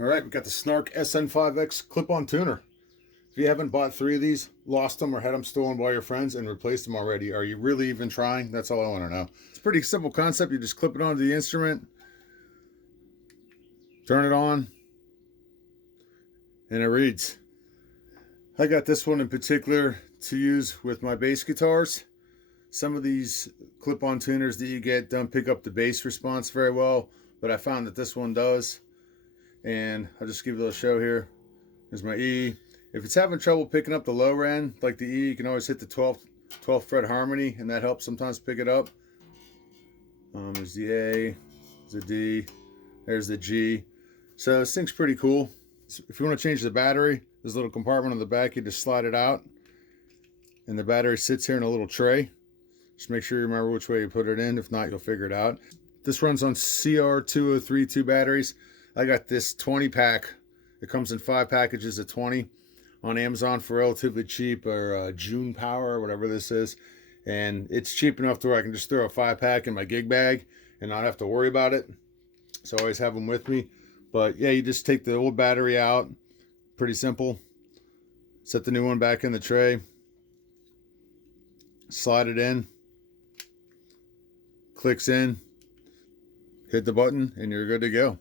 All right, we got the Snark SN5X clip-on tuner. If you haven't bought 3 of these, lost them, or had them stolen by your friends and replaced them already, are you really even trying? That's all I want to know. It's a pretty simple concept. You just clip it onto the instrument, turn it on, and it reads. I got this one in particular to use with my bass guitars. Some of these clip-on tuners that you get don't pick up the bass response very well, but I found that this one does. And I'll just give you a little show here. There's my E. If it's having trouble picking up the lower end, like the E, you can always hit the 12th fret harmony, and that helps sometimes pick it up. There's the A, there's the D, there's the G. So this thing's pretty cool. If you want to change the battery, there's a little compartment on the back. You just slide it out, and the battery sits here in a little tray. Just make sure you remember which way you put it in. If not, you'll figure it out. This runs on CR2032 batteries. I got this 20 pack. It comes in 5 packages of 20 on Amazon for relatively cheap, or June Power, or whatever this is. And it's cheap enough to where I can just throw a 5 pack in my gig bag and not have to worry about it. So I always have them with me. But yeah, you just take the old battery out. Pretty simple. Set the new one back in the tray. Slide it in. Clicks in. Hit the button and you're good to go.